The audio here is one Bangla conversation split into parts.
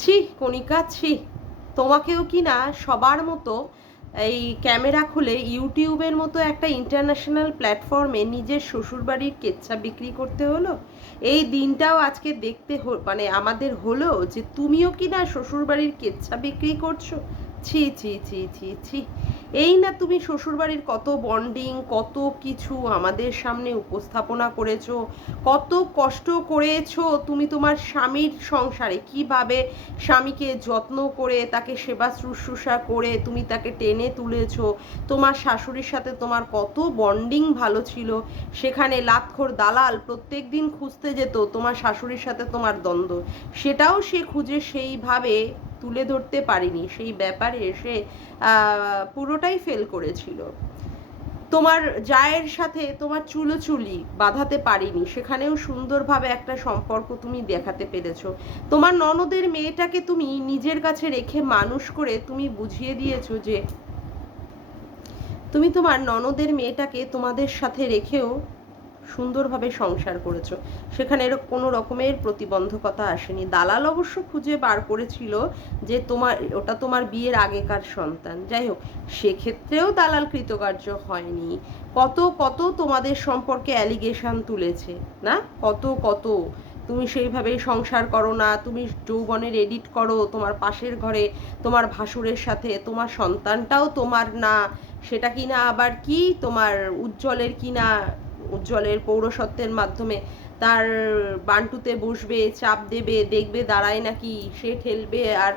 ছি কণিকা, ছি। তোমাকেও কি না সবার মতো এই ক্যামেরা খুলে ইউটিউবের মতো একটা ইন্টারন্যাশনাল প্ল্যাটফর্মে নিজের শ্বশুরবাড়ির কেচ্ছা বিক্রি করতে হলো? এই দিনটাও আজকে দেখতে মানে আমাদের হলো যে তুমিও কি না শ্বশুরবাড়ির কেচ্ছা বিক্রি করছো। ছি ছি ছি ছি ছি। এই না তুমি শ্বশুরবাড়ির কত বন্ডিং, কত কিছু আমাদের সামনে উপস্থাপনা করেছো, কত কষ্ট করেছো তুমি তোমার স্বামীর সংসারে, কিভাবে স্বামীকে যত্ন করে তাকে সেবা শুশ্রূষা করে তুমি তাকে টেনে তুলেছো। তোমার শাশুড়ির সাথে তোমার কত বন্ডিং ভালো ছিল, সেখানে লাতখোর দালাল প্রত্যেক দিন খুঁজতে যেত তোমার শাশুড়ির সাথে তোমার দ্বন্দ্ব, সেটাও সে খুঁজে সেইভাবে তুলে ধরতে পারিনি, সেই ব্যাপারে সে পুরোটাই ফেল করেছিল। তোমার জায়ের সাথে তোমার চুলোচুলি বাঁধাতে পারিনি, সেখানেও সুন্দরভাবে একটা সম্পর্ক তুমি দেখাতে পেরেছো। তোমার ননদের মেয়েটাকে তুমি নিজের কাছে রেখে মানুষ করে তুমি বুঝিয়ে দিয়েছো যে তুমি তোমার ননদের মেয়েটাকে তোমাদের সাথে রেখেও সুন্দরভাবে সংসার করেছো, সেখানে কোনো রকমের প্রতিবন্ধকতা আসেনি। দালাল অবশ্য খুঁজে বার করেছিল যে ওটা তোমার বিয়ের আগেকার সন্তান, যাই হোক সেক্ষেত্রেও দালাল কৃতকার্য হয়নি। কত কত তোমাদের সম্পর্কে অ্যালিগেশন তুলেছে না, কত কত। তুমি সেইভাবেই সংসার করো না, তুমি যৌবনের এডিট করো তোমার পাশের ঘরে তোমার ভাসুরের সাথে, তোমার সন্তানটাও তোমার না, সেটা কিনা আবার কি তোমার উজ্জ্বলের কিনা, উজ্জ্বলের পৌরসত্বের মাধ্যমে তার বান্টুতে বসবে, চাপ দেবে, দেখবে দাঁড়ায় নাকি সে ঠেলবে, আর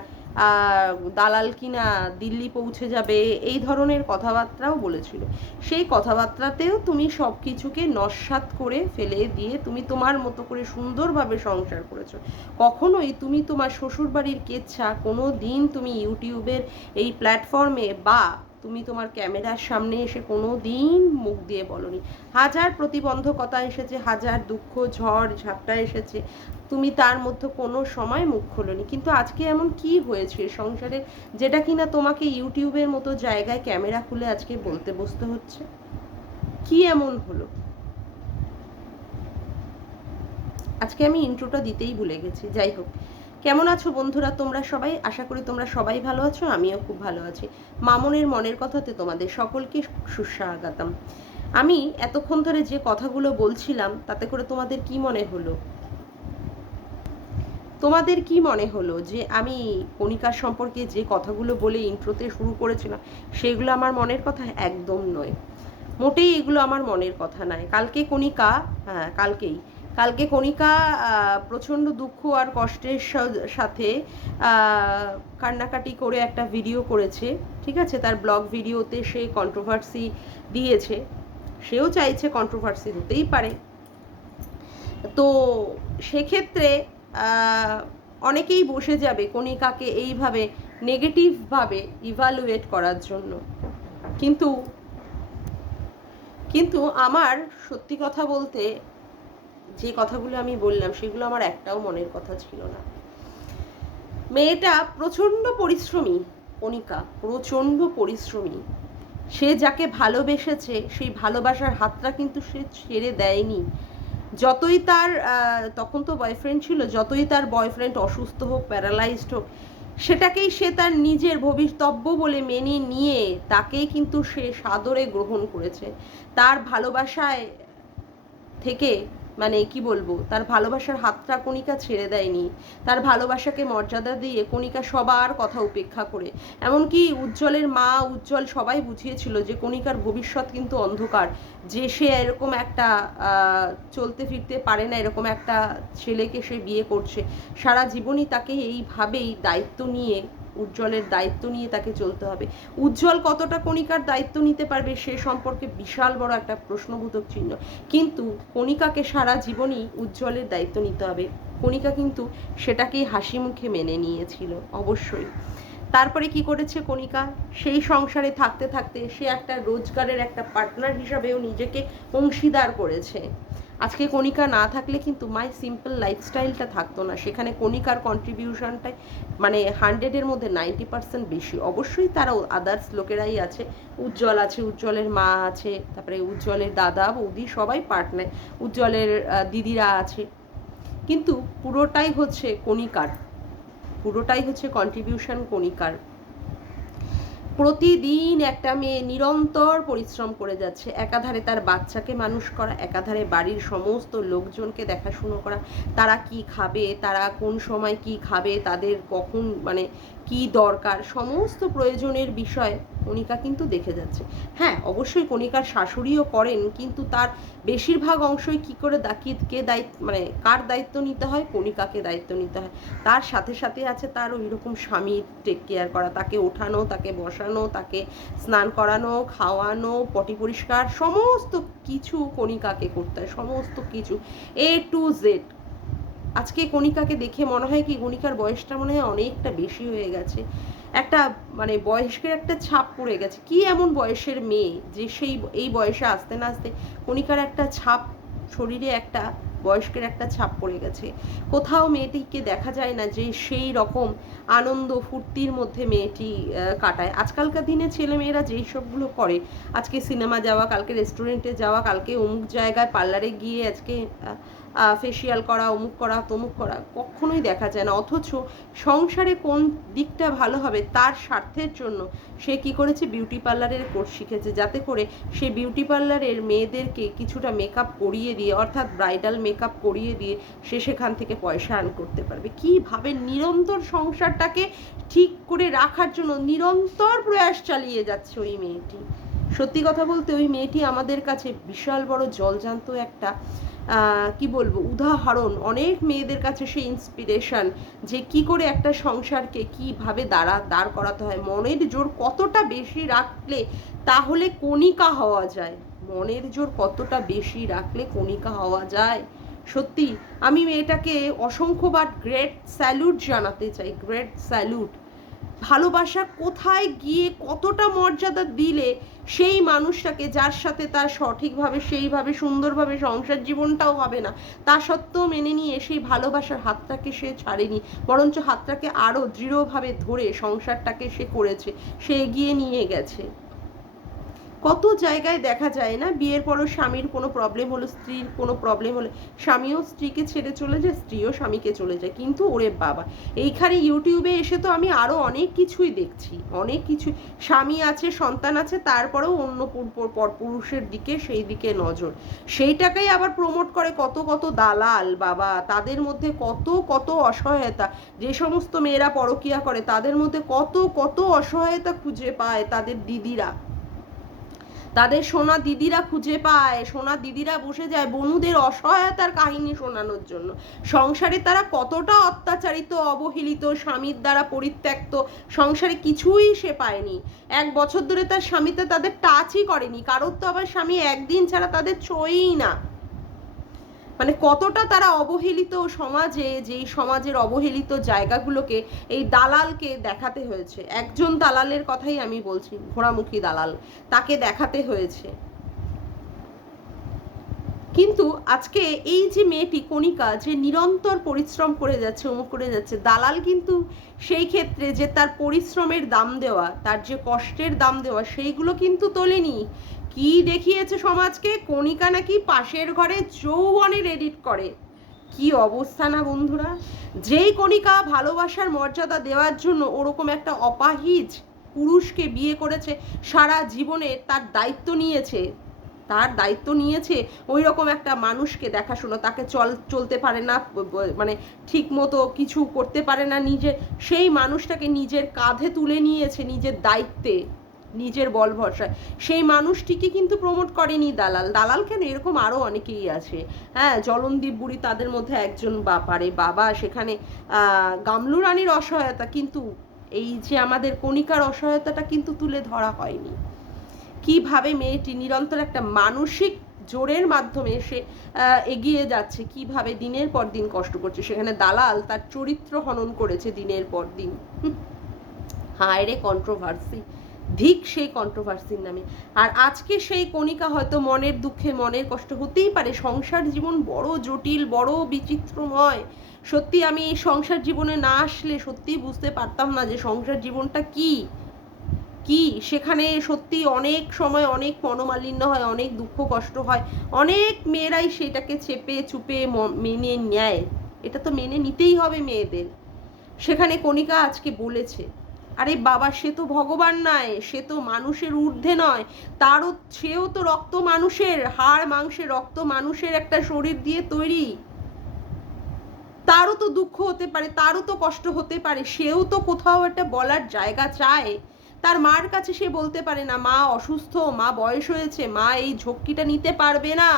দালাল কিনা দিল্লি পৌঁছে যাবে, এই ধরনের কথাবার্তাও বলেছিল। সেই কথাবার্তাতেও তুমি সব কিছুকে নস্যাৎ করে ফেলে দিয়ে তুমি তোমার মতো করে সুন্দরভাবে সংসার করেছো। কখনোই তুমি তোমার শ্বশুরবাড়ির কেচ্ছা কোনো দিন তুমি ইউটিউবের এই প্ল্যাটফর্মে বা তুমি তোমার ক্যামেরার সামনে এসে কোনো দিন মুখ দিয়ে বলনি। হাজার প্রতিবন্ধকতা এসেছে, হাজার দুঃখ ঝড় ঝাপটা এসেছে, তুমি তার মধ্যে কোনো সময় মুখ খোলনি। কিন্তু আজকে এমন কি হয়েছে সংসারে যেটা কিনা তোমাকে ইউটিউবের মতো জায়গায় ক্যামেরা খুলে আজকে বলতে বসতে হচ্ছে? কি এমন হলো? আজকে আমি ইন্ট্রোটা দিতেই ভুলে গেছি। যাই হোক, কেমন আছো বন্ধুরা তোমরা সবাই? আশা করি তোমরা সবাই ভালো আছো, আমিও খুব ভালো আছি। মামনের মনের কথাতে তোমাদের সকলকে সুস্বাগতম। আমি এতক্ষণ ধরে যে কথাগুলো বলছিলাম তাতে করে তোমাদের কি মনে হলো? তোমাদের কি মনে হলো যে আমি কণিকার সম্পর্কে যে কথাগুলো বলে ইন্ট্রোতে শুরু করেছিলাম সেগুলো আমার মনের কথা? একদম নয়, মোটেই এগুলো আমার মনের কথা নয়। কালকে কণিকা, হ্যাঁ কালকে কণিকা প্রচণ্ড দুঃখ আর কষ্টের সাথে কান্নাকাটি করে একটা ভিডিও করেছে, ঠিক আছে? তার ব্লগ ভিডিওতে সে কন্ট্রোভার্সি দিয়েছে, সেও চাইছে কন্ট্রোভার্সি হতেই পারে। তো সেক্ষেত্রে অনেকেই বসে যাবে কণিকাকে এইভাবে নেগেটিভভাবে ইভালুয়েট করার জন্য, কিন্তু কিন্তু আমার সত্যি কথা বলতে যে কথাগুলো আমি বললাম সেগুলো আমার একটাও মনের কথা ছিল না। মেয়েটা প্রচণ্ড পরিশ্রমী, কণিকা প্রচণ্ড পরিশ্রমী। সে যাকে ভালোবেসেছে সেই ভালোবাসার হাতটা কিন্তু সে ছেড়ে দেয়নি। যতই তার তখন তো বয়ফ্রেন্ড ছিল, যতই তার বয়ফ্রেন্ড অসুস্থ হোক, প্যারালাইজড হোক, সেটাকেই সে তার নিজের ভবিতব্য বলে মেনে নিয়ে তাকেই কিন্তু সে সাদরে গ্রহণ করেছে। তার ভালোবাসায় থেকে মানে কি বলবো, তার ভালোবাসার হাতটা কণিকা ছেড়ে দেয়নি। তার ভালোবাসাকে মর্যাদা দিয়ে কণিকা সবার কথা উপেক্ষা করে, এমনকি উজ্জ্বলের মা, উজ্জ্বল সবাই বুঝিয়েছিল যে কণিকার ভবিষ্যৎ কিন্তু অন্ধকার, যে সে এরকম একটা চলতে ফিরতে পারে না এরকম একটা ছেলেকে সে বিয়ে করছে, সারা জীবনই তাকে এইভাবেই দায়িত্ব নিয়ে, উজ্জ্বলের দায়িত্ব নিয়ে তাকে চলতে হবে। উজ্জ্বল কতটা কণিকার দায়িত্ব নিতে পারবে সে সম্পর্কে বিশাল বড় একটা প্রশ্নবোধক চিহ্ন, কিন্তু কণিকাকে সারা জীবনই উজ্জ্বলের দায়িত্ব নিতে হবে। কণিকা কিন্তু সেটাকেই হাসি মুখে মেনে নিয়েছিল অবশ্যই। তারপরে কি করেছে কণিকা, সেই সংসারে থাকতে থাকতে সে একটা রোজগারের একটা পার্টনার হিসাবেও নিজেকে অংশীদার করেছে। আজকে কণিকা না থাকলে কিন্তু মাই সিম্পল লাইফস্টাইলটা থাকতো না, সেখানে কণিকার কন্ট্রিবিউশনটাই মানে 100-এর মধ্যে 90% বেশি। অবশ্যই তারাও আদার্স লোকেরাই আছে, উজ্জ্বল আছে, উজ্জ্বলের মা আছে, তারপরে উজ্জ্বলের দাদা বৌদি সবাই পার্ট নেয়, উজ্জ্বলের দিদিরা আছে, কিন্তু পুরোটাই হচ্ছে কণিকার। পুরোটাই হচ্ছে কন্ট্রিবিউশন কণিকার। প্রতিদিন একটা মেয়ে নিরন্তর পরিশ্রম করে যাচ্ছে, একাধারে তার বাচ্চাকে মানুষ করা, একাধারে বাড়ির সমস্ত লোকজনকে দেখাশুনো করা, তারা কি খাবে, তারা কোন সময় কি খাবে, তাদের কখন মানে কি দরকার, সমস্ত প্রয়োজনের বিষয় কণিকা কিন্তু দেখে যাচ্ছে। হ্যাঁ, অবশ্যই কণিকার শাশুড়িও করেন, কিন্তু তার বেশিরভাগ অংশই কি করে কে দায়িত্ব মানে কার দায়িত্ব নিতে হয়, কণিকাকে দায়িত্ব নিতে হয়। তার সাথে সাথে আছে তার ওই রকম স্বামীর টেক কেয়ার করা, তাকে ওঠানো, তাকে বসানো, তাকে স্নান করানো, খাওয়ানো, পটি পরিষ্কার, সমস্ত কিছু কণিকাকে করতে হয়, সমস্ত কিছু A to Z। আজকে কণিকাকে দেখে মনে হয় কি কণিকার বয়সটা মনে হয় অনেকটা বেশি হয়ে গেছে, একটা মানে বয়স্কের একটা ছাপ পড়ে গেছে। কি এমন বয়সের মেয়ে যে এই বয়সে আসতে না আসতে কণিকার একটা ছাপ, শরীরে একটা বয়স্কের একটা ছাপ পড়ে গেছে। কোথাও মেয়েটিকে দেখা যায় না যে সেই রকম আনন্দ ফুর্তির মধ্যে মেয়েটি কাটায়। আজকালকার দিনে ছেলে মেয়েরা যেই সবগুলো করে, আজকে সিনেমা যাওয়া, কালকে রেস্টুরেন্টে যাওয়া, কালকে অমুক জায়গায় পার্লারে গিয়ে আজকে ফেসিয়াল করা, অমুক করা, তমুক করা, কখনোই দেখা যায় না। অথচ সংসারে কোন দিকটা ভালো হবে তার স্বার্থের জন্য সে কি করেছে, বিউটি পার্লারের কোর্স শিখেছে, যাতে করে সে বিউটি পার্লারের মেয়েদেরকে কিছুটা মেকআপ করিয়ে দিয়ে, অর্থাৎ ব্রাইডাল মেকআপ করিয়ে দিয়ে সে সেখান থেকে পয়সা আর্ন করতে পারবে। কীভাবে নিরন্তর সংসারটাকে ঠিক করে রাখার জন্য নিরন্তর প্রয়াস চালিয়ে যাচ্ছে ওই মেয়েটি। সত্যি কথা বলতে ওই মেয়েটি আমাদের কাছে বিশাল বড় জলজান্ত একটা কি বলবো উদাহরণ, অনেক মেয়েদের কাছে সেই ইন্সপিরেশন যে কি করে একটা সংসারকে কিভাবে দাঁড় করাতে হয়। মনের জোর কতটা বেশি রাখলে তাহলে কণিকা হওয়া যায়, মনের জোর কতটা বেশি রাখলে কণিকা হওয়া যায়। সত্যি আমি মেয়েটাকে অসংখ্যবার গ্রেট স্যালুট জানাতে চাই, গ্রেট স্যালুট। ভালোবাসা কোথায় গিয়ে কতটা মর্যাদা দিলে সেই মানুষটাকে, যার সাথে তার সঠিকভাবে সেইভাবে সুন্দরভাবে সংসার জীবনটাও হবে না, তা সত্ত্বেও মেনে নিয়ে সেই ভালোবাসার হাতটাকে সে ছাড়েনি, বরঞ্চ হাতটাকে আরও দৃঢ়ভাবে ধরে সংসারটাকে সে করেছে, সে এগিয়ে নিয়ে গেছে। কত জায়গায় দেখা যায় না, বিয়ের পরও স্বামীর কোনো প্রবলেম হলো, স্ত্রীর কোনো প্রবলেম হলে স্বামীও স্ত্রীকে ছেড়ে চলে যায়, স্ত্রীও স্বামীকে চলে যায়। কিন্তু ওরে বাবা, এইখানে ইউটিউবে এসে তো আমি আরও অনেক কিছুই দেখছি, অনেক কিছু, স্বামী আছে, সন্তান আছে, তারপরেও অন্য পুরুষের দিকে সেই দিকে নজর, সেইটাকেই আবার প্রমোট করে কত কত দালাল বাবা। তাদের মধ্যে কত কত অসহায়তা, যে সমস্ত মেয়েরা পরকিয়া করে তাদের মধ্যে কত কত অসহায়তা খুঁজে পায় তাদের দিদিরা, তাদের সোনা দিদিরা খুঁজে পায়, সোনা দিদিরা বসে যায় বনুদের অসহায়তার কাহিনী শোনানোর জন্য। সংসারে তারা কতটা অত্যাচারিত, অবহেলিত, স্বামীর দ্বারা পরিত্যক্ত, সংসারে কিছুই সে পায়নি। 1 বছর ধরে তার স্বামীতে তাদের টাচই করেনি, কারোর তো আবার স্বামী একদিন ছাড়া তাদের ছোঁয়ই না। মানে কতটা তারা অবহেলিত সমাজে, যেই সমাজের অবহেলিত জায়গাগুলোকে এই দালালকে দেখাতে হয়েছে। একজন দালালের কথাই আমি বলছি, ঘোড়ামুখী দালাল, তাকে দেখাতে হয়েছে। কিন্তু আজকে এই যে মেয়েটি কণিকা, যে নিরন্তর পরিশ্রম করে যাচ্ছে, অমুক করে যাচ্ছে, দালাল কিন্তু সেই ক্ষেত্রে যে তার পরিশ্রমের দাম দেওয়া, তার যে কষ্টের দাম দেওয়া, সেইগুলো কিন্তু তোলেনি। কি দেখিয়েছে সমাজকে, কণিকা নাকি পাশের ঘরে যৌবনের এডিট করে। কি অবস্থা না বন্ধুরা। যেই কণিকা ভালোবাসার মর্যাদা দেওয়ার জন্য ওরকম একটা অপাহিজ পুরুষকে বিয়ে করেছে, সারা জীবনে তার দায়িত্ব নিয়েছে, ওই রকম একটা মানুষকে দেখাশোনা, তাকে চলতে পারে না, মানে ঠিক মতো কিছু করতে পারে না নিজে, সেই মানুষটাকে নিজের কাঁধে তুলে নিয়েছে, নিজের দায়িত্বে, নিজের বল ভরসায়। সেই মানুষটিকে কিন্তু প্রমোট করেনি দালাল। দালাল কেন, এরকম আরও অনেকেই আছে। হ্যাঁ, জলনদীপ বুড়ি তাদের মধ্যে একজন বাবা, সেখানে গামলু রানীর অসহায়তা, কিন্তু এই যে আমাদের কণিকার অসহায়তাটা কিন্তু তুলে ধরা হয়নি। কিভাবে মেয়েটি নিরন্তর একটা মানসিক জোরের মাধ্যমে সে এগিয়ে যাচ্ছে, কিভাবে দিনের পর দিন কষ্ট করছে, সেখানে দালাল তার চরিত্র হনন করেছে দিনের পর দিন। হায় রে কন্ট্রোভার্সি, ধিক সেই কন্ট্রোভার্সির নামে। আর আজকে সেই কণিকা হয়তো মনের দুঃখে, মনের কষ্ট হতেই পারে, সংসার জীবন বড় জটিল, বড় বিচিত্রময়। সত্যি আমি এই সংসার জীবনে না আসলে সত্যি বুঝতে পারতাম না যে সংসার জীবনটা কি, সেখানে সত্যি অনেক সময় অনেক মনোমালিন্য হয়, অনেক দুঃখ কষ্ট হয়, অনেক মেয়েরাই সেটাকে চেপে চুপে মেনে নেয়। এটা তো মেনে নিতেই হবে মেয়েদের। সেখানে কণিকা আজকে বলেছে, আরে বাবা সে তো ভগবান নয়, সে তো মানুষের ঊর্ধ্বে নয়, সেও তো রক্ত মানুষের, হাড় মাংসের রক্ত মানুষের একটা শরীর দিয়ে তৈরি, তারও তো দুঃখ হতে পারে, তারও তো কষ্ট হতে পারে, সেও তো কোথাও একটা বলার জায়গা চায়। তার মার কাছে সে বলতে পারে না, মা অসুস্থ, মা বয়স হয়েছে, মা এই ঝক্কিটা নিতে পারবে না।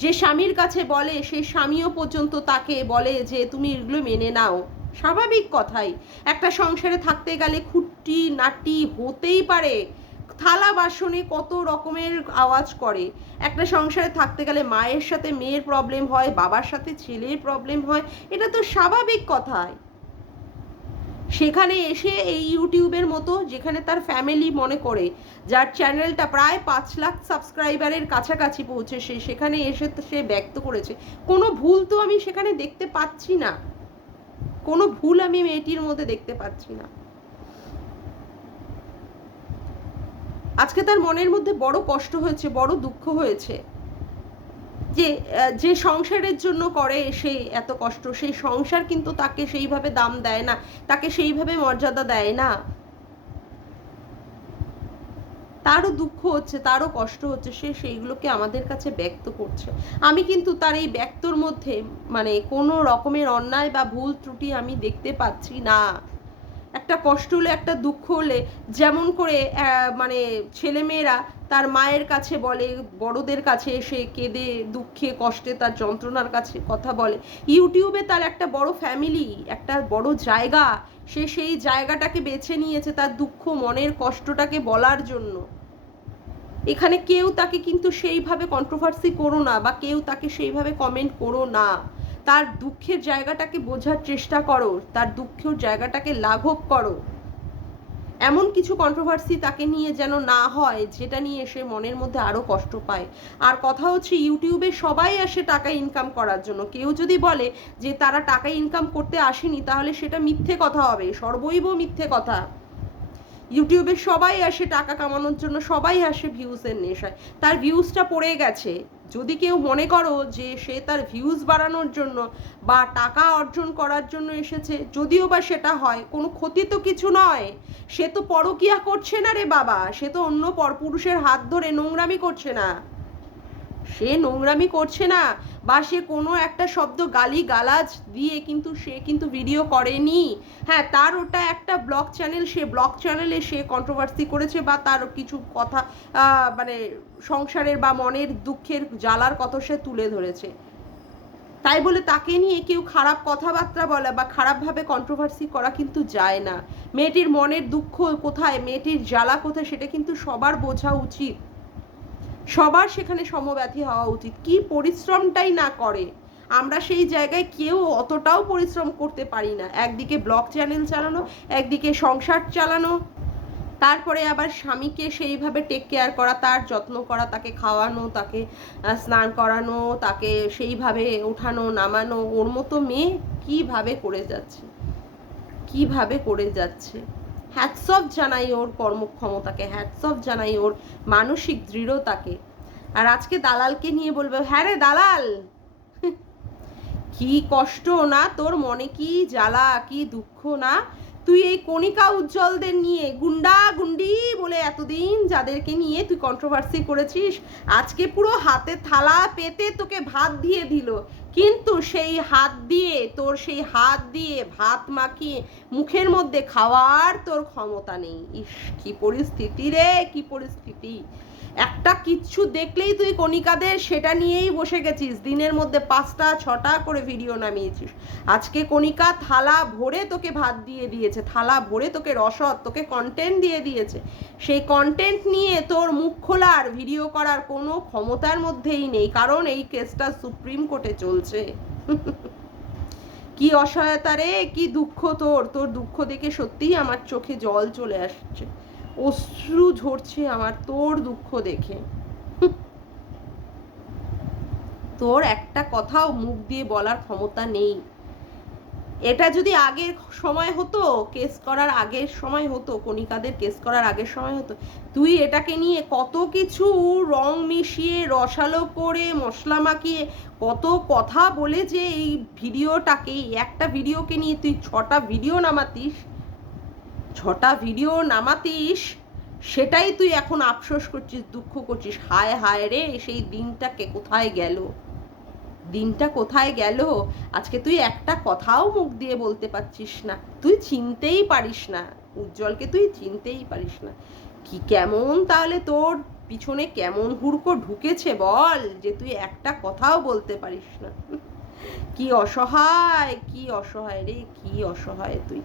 যে স্বামীর কাছে বলে সেই স্বামীও পর্যন্ত তাকে বলে যে তুমি এগুলো মেনে নাও। স্বাভাবিক কথাই, একটা সংসারে থাকতে গেলে খুঁটি নাটি হতেই পারে, থালা বাসনে কত রকমের আওয়াজ করে। একটা সংসারে থাকতে গেলে মায়ের সাথে মেয়ের প্রবলেম হয়, বাবার সাথে ছেলের প্রবলেম হয়, এটা তো স্বাভাবিক কথাই। সেখানে এসে এই ইউটিউবের মতো, যেখানে তার ফ্যামিলি মনে করে, যার চ্যানেলটা প্রায় 5 লাখ সাবস্ক্রাইবারের কাছাকাছি পৌঁছেছে, সেখানে এসে সে ব্যক্ত করেছে, কোনো ভুল তো আমি সেখানে দেখতে পাচ্ছি না, কোনো ভুল আমি মেয়েটির মধ্যে দেখতে পাচ্ছি না। আজকে তার মনের মধ্যে বড় কষ্ট হয়েছে, বড় দুঃখ হয়েছে, যে যে সংসারের জন্য করে সে এত কষ্ট, সেই সংসার কিন্তু তাকে সেইভাবে দাম দেয় না, তাকে সেইভাবে মর্যাদা দেয় না। তারও দুঃখ হচ্ছে, তারও কষ্ট হচ্ছে, সে সেইগুলোকে আমাদের কাছে ব্যক্ত করছে। আমি কিন্তু তার এই ব্যক্তর মধ্যে মানে কোনো রকমের অন্যায় বা ভুল ত্রুটি আমি দেখতে পাচ্ছি না। একটা কষ্ট হলে, একটা দুঃখ হলে, যেমন করে মানে ছেলেমেয়েরা তার মায়ের কাছে বলে, বড়দের কাছে এসে কেঁদে দুঃখে কষ্টে তার যন্ত্রণার কাছে কথা বলে, ইউটিউবে তার একটা বড় ফ্যামিলি, একটা বড় জায়গা, সে সেই জায়গাটাকে বেছে নিয়েছে তার দুঃখ মনের কষ্টটাকে বলার জন্য। এখানে কেউ তাকে কিন্তু সেইভাবে কন্ট্রোভার্সি করো না, বা কেউ তাকে সেইভাবে কমেন্ট করো না। তার দুঃখের জায়গাটাকে বোঝার চেষ্টা করো, তার দুঃখের জায়গাটাকে লাঘব করো। এমন কিছু কন্ট্রোভার্সি তাকে নিয়ে যেন না হয় যেটা নিয়ে সে মনের মধ্যে আরো কষ্ট পায়। আর কথা হচ্ছে, ইউটিউবে সবাই আসে টাকা ইনকাম করার জন্য। কেউ যদি বলে যে তারা টাকা ইনকাম করতে আসেনি, তাহলে সেটা মিথ্যে কথা হবে, সর্বৈব মিথ্যে কথা। ইউটিউবে সবাই আসে টাকা কামানোর জন্য, সবাই আসে ভিউজের নেশায়। তার ভিউজটা পড়ে গেছে, যদি কেউ মনে করো যে সে তার ভিউজ বাড়ানোর জন্য বা টাকা অর্জন করার জন্য এসেছে, যদিও বা সেটা হয়, কোনো ক্ষতি তো কিছু নয়। সে তো পরকিয়া করছে না রে বাবা, সে তো অন্য পরপুরুষের হাত ধরে নোংরামি করছে না, সে নোংরামি করছে না, বা সে কোনো একটা শব্দ গালি গালাজ দিয়ে কিন্তু সে কিন্তু ভিডিও করেনি। হ্যাঁ, তার ওটা একটা ব্লগ চ্যানেল, সে ব্লগ চ্যানেলে সে কন্ট্রোভার্সি করেছে, বা তার কিছু কথা মানে সংসারের বা মনের দুঃখের জ্বালার কথা সে তুলে ধরেছে। তাই বলে তাকে নিয়ে কেউ খারাপ কথাবার্তা বলা বা খারাপভাবে কন্ট্রোভার্সি করা কিন্তু যায় না। মেয়েটির মনের দুঃখ কোথায়, মেয়েটির জ্বালা কোথায়, সেটা কিন্তু সবার বোঝা উচিত, সবার সেখানে সমব্যথী হওয়া উচিত। কি পরিশ্রমটাই না করে, আমরা সেই জায়গায় কেউ অতটাও পরিশ্রম করতে পারি না। একদিকে ব্লগ চ্যানেল চালানো, একদিকে সংসার চালানো, তারপরে আবার স্বামীকে সেইভাবে টেক কেয়ার করা, তার যত্ন করা, তাকে খাওয়ানো, তাকে স্নান করানো, তাকে সেইভাবে ওঠানো নামানো। ওর মতো মেয়ে কিভাবে করে যাচ্ছে, কিভাবে করে যাচ্ছে। হ্যাটস অফ জানাই ওর কর্মক্ষমতাকে, হ্যাটস অফ জানাই ওর মানসিক দৃঢ়তাকে। আর আজকে দালালকে নিয়ে বলবে, হ্যাঁ রে দালাল, কি কষ্ট না তোর মনে, কি জ্বালা, কি দুঃখ না। তুই এই কণিকা উজ্জ্বলদের নিয়ে গুন্ডা গুন্ডি বলে এতদিন যাদেরকে নিয়ে তুই কন্ট্রোভার্সি করেছিস, আজকে পুরো হাতে থালা পেতে তোকে ভাত দিয়ে দিল, কিন্তু সেই হাত দিয়ে, তোর সেই হাত দিয়ে ভাত মাখিয়ে মুখের মধ্যে খাওয়ার তোর ক্ষমতা নেই। ইস, কি পরিস্থিতি রে, কি পরিস্থিতি। একটা কিচ্ছু দেখলেই তুই কণিকাদের সেটা নিয়েই বসে গেছিস, দিনের মধ্যে 5টা 6টা করে ভিডিও নামিয়েছিস। আজকে কণিকা থালা ভরে তোকে ভাত দিয়ে দিয়েছে, থালা ভরে তোকে রসদ, তোকে কন্টেন্ট দিয়ে দিয়েছে। সেই কন্টেন্ট নিয়ে তোর মুখ খোলার, ভিডিও করার কোনো ক্ষমতার মধ্যেই নেই, কারণ এই কেসটা সুপ্রিম কোর্টে চলছে। কি অসহায়তা রে, কি দুঃখ তোর, তোর দুঃখ দেখে সত্যিই আমার চোখে জল চলে আসছে, অশ্রু ঝরছে আমার তোর দুঃখ দেখে। তোর একটা কথাও মুখ দিয়ে বলার ক্ষমতা নেই। এটা যদি আগের সময় হতো, কেস করার আগের সময় হতো, কণিকাদের কেস করার আগের সময় হতো, তুই এটাকে নিয়ে কত কিছু রং মিশিয়ে রসালো করে মশলা মাখিয়ে কত কথা বলে যে এই ভিডিওটাকে, একটা ভিডিওকে নিয়ে তুই 6টা ভিডিও নামাতিস, 6টা ভিডিও নামাতিস, সেটাই তুই এখন আফসোস করছিস, দুঃখ করছিস। হায় হায় রে, সেই দিনটাকে কোথায় গেল, দিনটা কোথায় গেল। আজকে তুই একটা কথাও মুখ দিয়ে বলতে পারছিস না, তুই চিনতেই পারিস না উজ্জ্বলকে, তুই চিনতেই পারিস না। কি কেমন তাহলে তোর পিছনে কেমন হুড়কো ঢুকেছে বল, যে তুই একটা কথাও বলতে পারিস না। কি অসহায়, কি অসহায় রে, কি অসহায় তুই।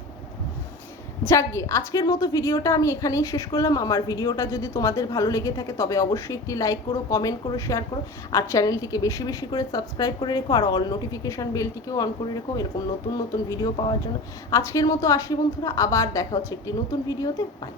যাকগে, আজকের মতো ভিডিওটা আমি এখানেই শেষ করলাম। আমার ভিডিওটা যদি তোমাদের ভালো লেগে থাকে তবে অবশ্যই একটি লাইক করো, কমেন্ট করো, শেয়ার করো, আর চ্যানেলটিকে বেশি বেশি করে সাবস্ক্রাইব করে রেখো, আর অল নোটিফিকেশান বেলটিকেও অন করে রেখো এরকম নতুন নতুন ভিডিও পাওয়ার জন্য। আজকের মতো আসি বন্ধুরা, আবার দেখা হচ্ছে একটি নতুন ভিডিওতে। বাই।